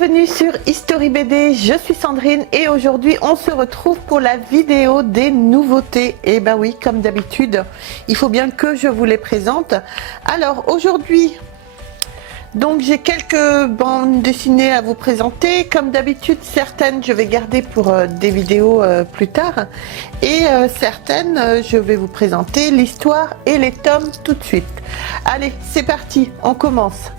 bienvenue sur History BD, je suis Sandrine et aujourd'hui on se retrouve pour la vidéo des nouveautés. Et ben oui, comme d'habitude, il faut bien que je vous les présente. Alors aujourd'hui, donc j'ai quelques bandes dessinées à vous présenter. Comme d'habitude, certaines je vais garder pour des vidéos plus tard et certaines je vais vous présenter l'histoire et les tomes tout de suite. Allez, c'est parti, on commence.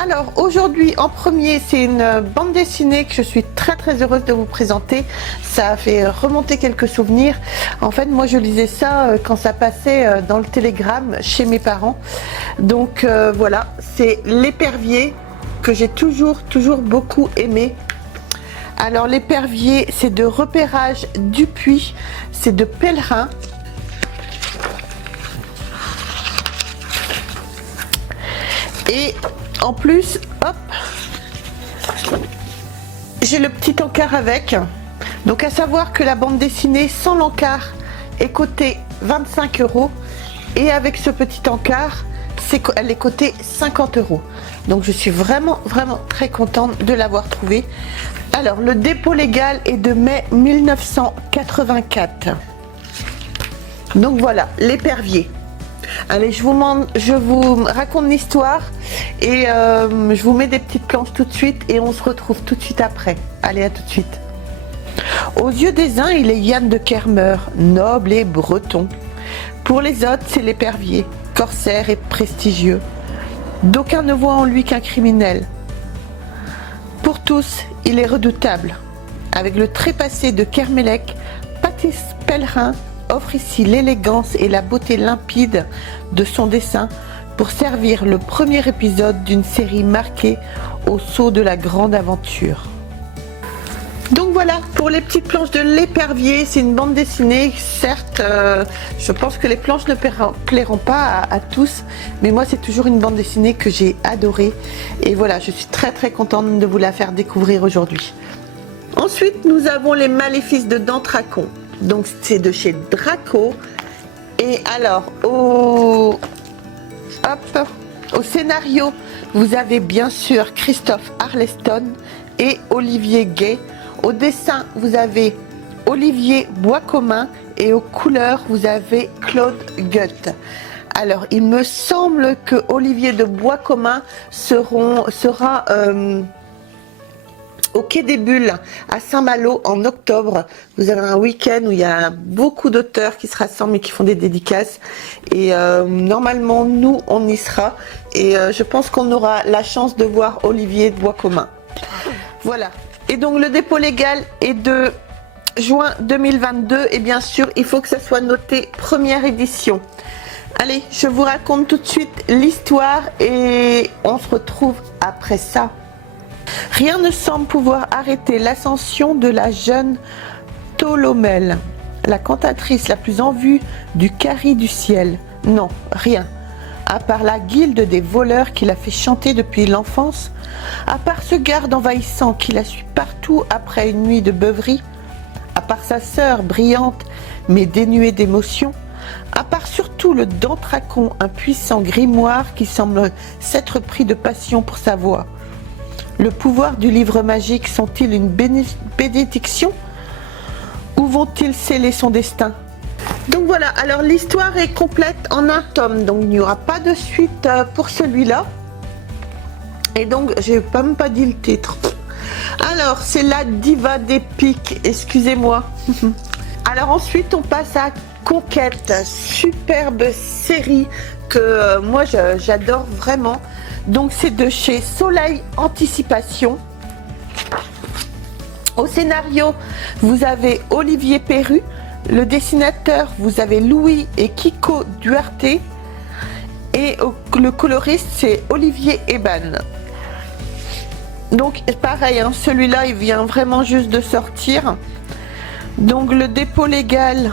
Alors aujourd'hui en premier, c'est une bande dessinée que je suis très heureuse de vous présenter. Ça a fait remonter quelques souvenirs. En fait moi je lisais ça quand ça passait dans le télégramme chez mes parents. Donc voilà, c'est L'épervier que j'ai toujours beaucoup aimé. Alors L'épervier, c'est de Repérage Dupuis, c'est de Pellerin. Et en plus, hop, j'ai le petit encart avec. Donc à savoir que la bande dessinée sans l'encart est cotée 25 € et avec ce petit encart, elle est cotée 50 €. Donc je suis vraiment très contente de l'avoir trouvée. Alors le dépôt légal est de mai 1984. Donc voilà, L'épervier. Allez, je vous raconte l'histoire et je vous mets des petites planches tout de suite et on se retrouve tout de suite après. Allez, à tout de suite. Aux yeux des uns, il est Yann de Kermer, noble et breton. Pour les autres, c'est L'épervier, corsaire et prestigieux. D'aucuns ne voient en lui qu'un criminel. Pour tous, il est redoutable. Avec le trépassé de Kermellec, Patrice Pellerin offre ici l'élégance et la beauté limpide de son dessin pour servir le premier épisode d'une série marquée au sceau de la grande aventure. Donc voilà pour les petites planches de L'épervier. C'est une bande dessinée, certes je pense que les planches ne plairont pas à tous, mais moi c'est toujours une bande dessinée que j'ai adorée et voilà, je suis très contente de vous la faire découvrir aujourd'hui. Ensuite nous avons Les Maléfices de Dantracon. Donc c'est de chez Draco. Et alors au scénario, vous avez bien sûr Christophe Arleston et Olivier Gay. Au dessin, vous avez Olivier Boiscommun et aux couleurs, vous avez Claude Gutt. Alors il me semble que Olivier de Boiscommun sera au Quai des Bulles à Saint-Malo en octobre. Vous avez un week-end où il y a beaucoup d'auteurs qui se rassemblent et qui font des dédicaces et normalement nous on y sera et je pense qu'on aura la chance de voir Olivier de Boiscommun. Voilà, et donc le dépôt légal est de juin 2022 et bien sûr il faut que ça soit noté première édition. Allez, je vous raconte tout de suite l'histoire et on se retrouve après ça. Rien ne semble pouvoir arrêter l'ascension de la jeune Tholomèle, la cantatrice la plus en vue du carré du ciel. Non, rien. À part la guilde des voleurs qui la fait chanter depuis l'enfance, à part ce garde envahissant qui la suit partout après une nuit de beuverie, à part sa sœur brillante mais dénuée d'émotion, à part surtout le Dantracon, un puissant grimoire qui semble s'être pris de passion pour sa voix. Le pouvoir du livre magique sont-ils une bénédiction ou vont-ils sceller son destin? Donc voilà, alors l'histoire est complète en un tome, donc il n'y aura pas de suite pour celui-là. Et donc, j'ai même pas dit le titre. Alors, c'est la diva des pics, excusez-moi. Alors ensuite, on passe à Conquête, superbe série que moi j'adore vraiment. Donc c'est de chez Soleil Anticipation. Au scénario, vous avez Olivier Perru. Le dessinateur, vous avez Louis et Kiko Duarte. Et le coloriste, c'est Olivier Eban. Donc pareil, hein, celui-là, il vient vraiment juste de sortir. Donc le dépôt légal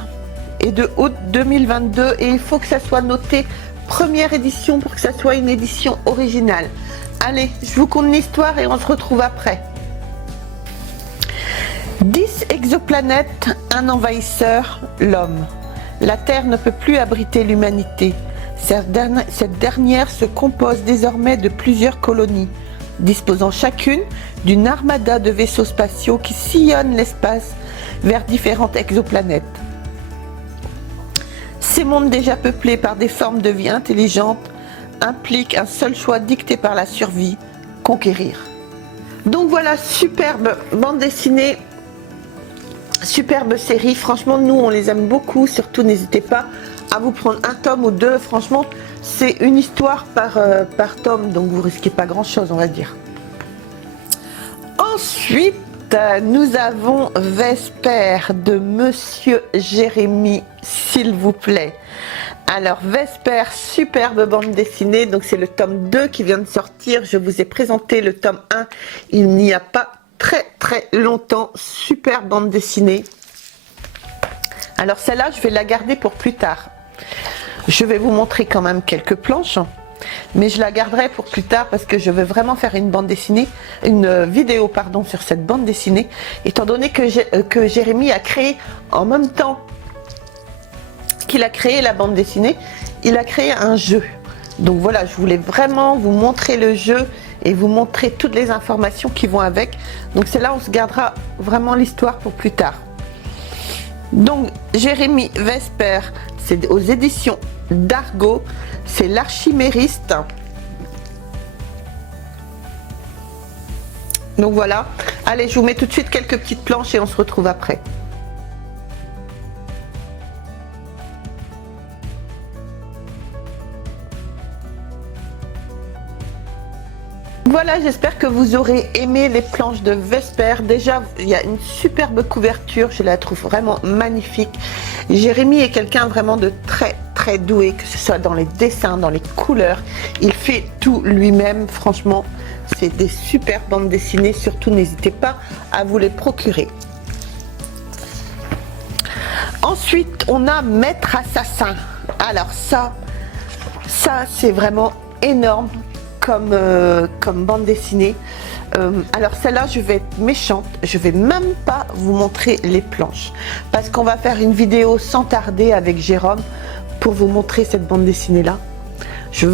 est de août 2022 et il faut que ça soit noté première édition pour que ça soit une édition originale. Allez, je vous conte l'histoire et on se retrouve après. 10 exoplanètes, un envahisseur, l'homme. La Terre ne peut plus abriter l'humanité. Cette dernière se compose désormais de plusieurs colonies. disposant chacune d'une armada de vaisseaux spatiaux qui sillonnent l'espace vers différentes exoplanètes. Ces mondes déjà peuplés par des formes de vie intelligentes impliquent un seul choix dicté par la survie, conquérir. Donc voilà, superbe bande dessinée, superbe série. Franchement, nous, on les aime beaucoup. Surtout, n'hésitez pas à vous prendre un tome ou deux. Franchement, c'est une histoire par tome, donc vous risquez pas grand-chose, on va dire. Ensuite, nous avons Vesper de Monsieur Jérémy, s'il vous plaît. Alors, Vesper, superbe bande dessinée. Donc, c'est le tome 2 qui vient de sortir. Je vous ai présenté le tome 1 il n'y a pas très longtemps. Super bande dessinée. Alors, celle-là, je vais la garder pour plus tard. Je vais vous montrer quand même quelques planches. Mais je la garderai pour plus tard parce que je veux vraiment faire une bande dessinée, une vidéo pardon, sur cette bande dessinée, étant donné que Jérémy a créé en même temps qu'il a créé la bande dessinée, il a créé un jeu. Donc voilà, je voulais vraiment vous montrer le jeu et vous montrer toutes les informations qui vont avec. Donc c'est là où on se gardera vraiment l'histoire pour plus tard. Donc Jérémy Vesper, c'est aux éditions d'Argo, c'est l'Archimériste. Donc voilà, allez, je vous mets tout de suite quelques petites planches et on se retrouve après. Voilà, j'espère que vous aurez aimé les planches de Vesper. Déjà, il y a une superbe couverture, je la trouve vraiment magnifique. Jérémy est quelqu'un vraiment de très doué, que ce soit dans les dessins, dans les couleurs. Il fait tout lui-même, franchement, c'est des super bandes dessinées. Surtout, n'hésitez pas à vous les procurer. Ensuite, on a Maître Assassin. Alors ça c'est vraiment énorme comme bande dessinée. Alors celle-là, je vais être méchante, je vais même pas vous montrer les planches parce qu'on va faire une vidéo sans tarder avec Jérôme pour vous montrer cette bande dessinée là. On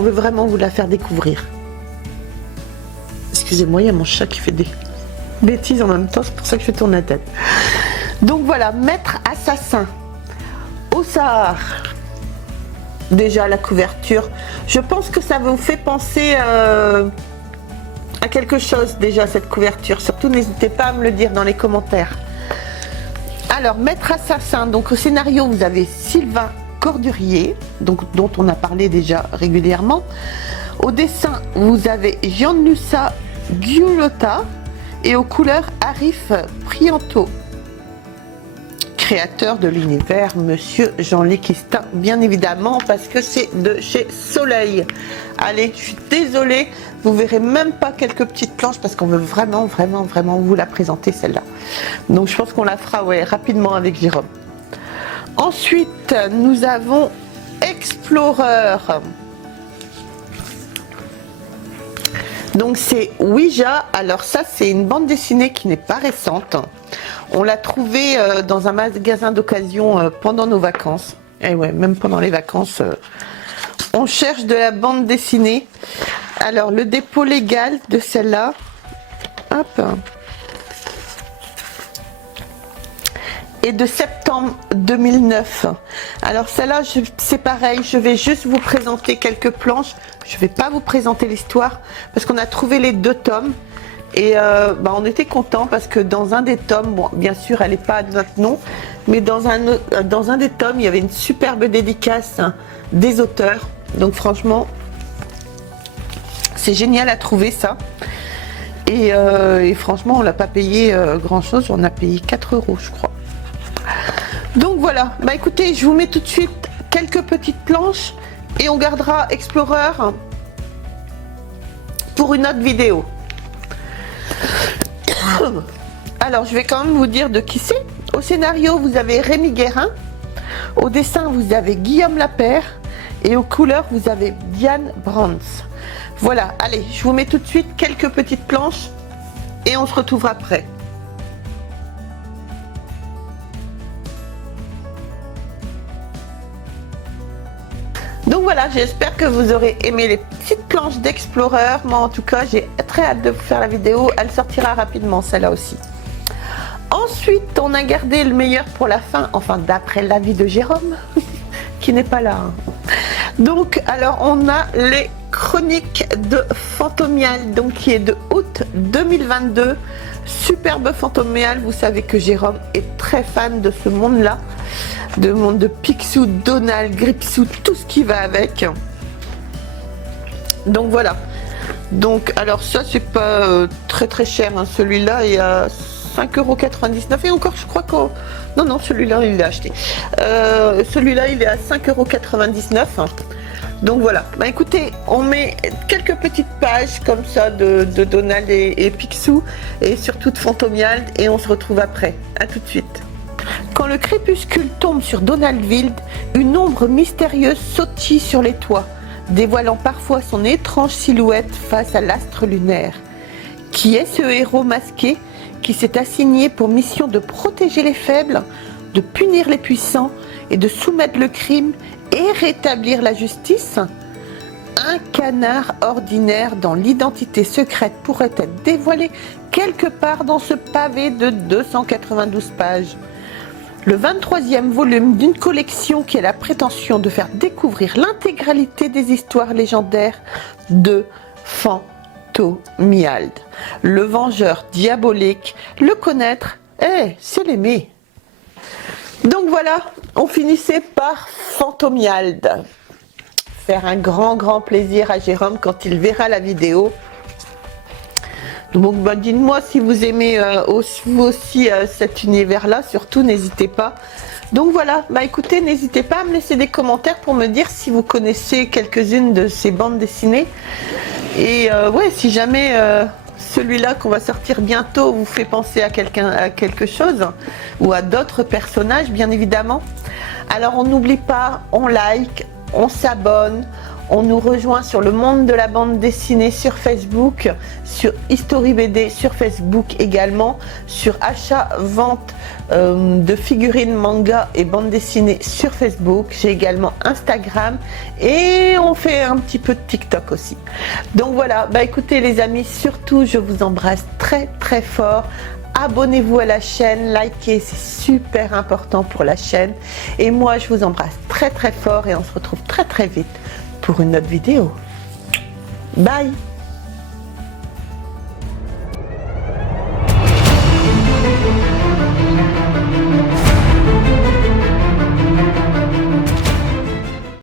veut vraiment vous la faire découvrir. Excusez-moi, il y a mon chat qui fait des bêtises en même temps, c'est pour ça que je tourne la tête. Donc voilà, Maître Assassin au Sahara. Déjà la couverture, je pense que ça vous fait penser à quelque chose déjà cette couverture. Surtout n'hésitez pas à me le dire dans les commentaires. Alors Maître Assassin, donc au scénario vous avez Sylvain Cordurier, donc dont on a parlé déjà régulièrement. Au dessin vous avez Gianluca Giulotta et aux couleurs Arif Prianto. Créateur de l'univers, Monsieur Jean-Luc Istin, bien évidemment, parce que c'est de chez Soleil. Allez, je suis désolée, vous verrez même pas quelques petites planches parce qu'on veut vraiment vous la présenter celle-là. Donc je pense qu'on la fera rapidement avec Jérôme. Ensuite, nous avons Explorer. Donc c'est Ouija. Alors ça, c'est une bande dessinée qui n'est pas récente. On l'a trouvée dans un magasin d'occasion pendant nos vacances. Et ouais, même pendant les vacances, on cherche de la bande dessinée. Alors le dépôt légal de celle-là, hop, est de septembre 2009. Alors celle-là, c'est pareil, je vais juste vous présenter quelques planches. Je ne vais pas vous présenter l'histoire parce qu'on a trouvé les deux tomes. Et on était content parce que dans un des tomes, bon, bien sûr elle n'est pas à notre nom, mais dans un des tomes il y avait une superbe dédicace des auteurs. Donc franchement c'est génial à trouver ça. Et franchement on l'a pas payé grand chose, on a payé 4 € je crois. Donc voilà, bah écoutez, je vous mets tout de suite quelques petites planches et on gardera Explorer pour une autre vidéo. Alors je vais quand même vous dire de qui c'est. Au scénario vous avez Rémi Guérin, au dessin vous avez Guillaume Lapère et aux couleurs vous avez Diane Brands. Voilà, allez, je vous mets tout de suite quelques petites planches et on se retrouve après. Donc voilà, j'espère que vous aurez aimé les petites planches d'Explorer. Moi en tout cas, j'ai très hâte de vous faire la vidéo. Elle sortira rapidement, celle-là aussi. Ensuite, on a gardé le meilleur pour la fin, enfin d'après l'avis de Jérôme, qui n'est pas là. Donc, alors on a les chroniques de Fantomial, donc qui est de août 2022. Superbe Fantomial, vous savez que Jérôme est très fan de ce monde-là, de monde de Picsou, Donald, Gripsou, tout ce qui va avec. Donc voilà. Donc alors ça c'est pas très cher, hein. Celui-là est à 5,99 € et encore je crois que non celui-là il est acheté. Celui-là il est à 5,99 €. Donc voilà, bah écoutez, on met quelques petites pages comme ça de Donald et Picsou et surtout de Fantomial et on se retrouve après. À tout de suite. Quand le crépuscule tombe sur Donaldville, une ombre mystérieuse sautille sur les toits, dévoilant parfois son étrange silhouette face à l'astre lunaire. Qui est ce héros masqué qui s'est assigné pour mission de protéger les faibles, de punir les puissants et de soumettre le crime et rétablir la justice? Un canard ordinaire dont l'identité secrète pourrait être dévoilée quelque part dans ce pavé de 292 pages. Le 23e volume d'une collection qui a la prétention de faire découvrir l'intégralité des histoires légendaires de Fantomiald. Le vengeur diabolique, le connaître, c'est l'aimer. Donc voilà, on finissait par Fantomiald. Faire un grand plaisir à Jérôme quand il verra la vidéo. Donc bah, dites-moi si vous aimez vous aussi cet univers-là, surtout n'hésitez pas. Donc voilà, bah écoutez, n'hésitez pas à me laisser des commentaires pour me dire si vous connaissez quelques-unes de ces bandes dessinées. Et ouais, si jamais celui-là qu'on va sortir bientôt vous fait penser à quelque chose ou à d'autres personnages, bien évidemment. Alors on n'oublie pas, on like, on s'abonne. On nous rejoint sur le monde de la bande dessinée sur Facebook, sur History BD sur Facebook également, sur achat-vente de figurines, manga et bande dessinée sur Facebook. J'ai également Instagram et on fait un petit peu de TikTok aussi. Donc voilà, bah écoutez les amis, surtout je vous embrasse très fort. Abonnez-vous à la chaîne, likez, c'est super important pour la chaîne. Et moi je vous embrasse très fort et on se retrouve très vite pour une autre vidéo. Bye!